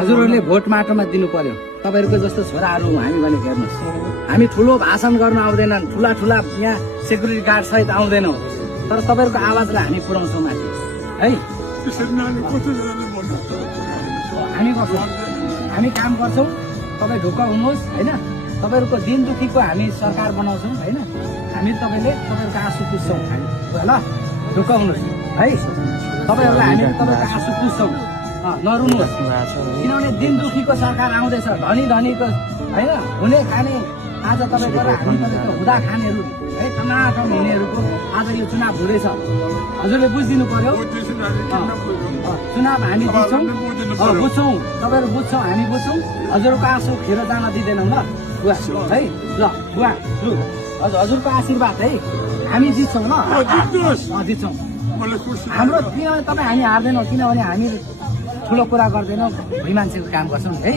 हजुरहरूले भोट माटोमा दिनु पर्यो। तपाईँहरूको जस्तो छोराहरू हामी भने हेर्नुहोस्, हामी ठुलो भाषण गर्न आउँदैनन्, ठुला ठुला यहाँ सेक्युरिटी गार्ड सहित आउँदैनौँ, तर तपाईँहरूको आवाजलाई हामी पुर्याउँछौँ माथि है। हामी गर्छौँ, हामी काम गर्छौँ, तपाईँ ढुक्क हुनुहोस् होइन। तपाईँहरूको दिन दुखीको हामी सरकार बनाउँछौँ होइन। हामी तपाईँहरूको आँसु पुज्छौँ हामी ल, ढुक्क हुनुहोस् है। तपाईँहरूलाई हामी तपाईँको आँसु पुज्छौँ, नरुनुहोस्। किनभने दिन दुखीको सरकार आउँदैछ, धनी धनीको होइन, हुने खाने आज तपाईँको र हामी तपाईँको हुँदा खानेहरू है, टनाटन हुनेहरूको आज यो चुनाव हुँदैछ। हजुरले बुझिदिनु पर्यो। चुनाव हामी बुझ्छौँ, बुझ्छौँ, तपाईँहरू बुझ्छौँ, हामी बुझ्छौँ। हजुरको आँसु खेर जान दिँदैनौँ ल बुवा है। ल बुवा लु, हजुरको आशीर्वाद है, हामी जित्छौँ ल, जित्छौँ। हाम्रो किनभने तपाईँ हामी हार्दैनौँ, किनभने हामी ठुलो कुरा गर्दैनौँ, भुइँ मान्छेको काम गर्छौँ है।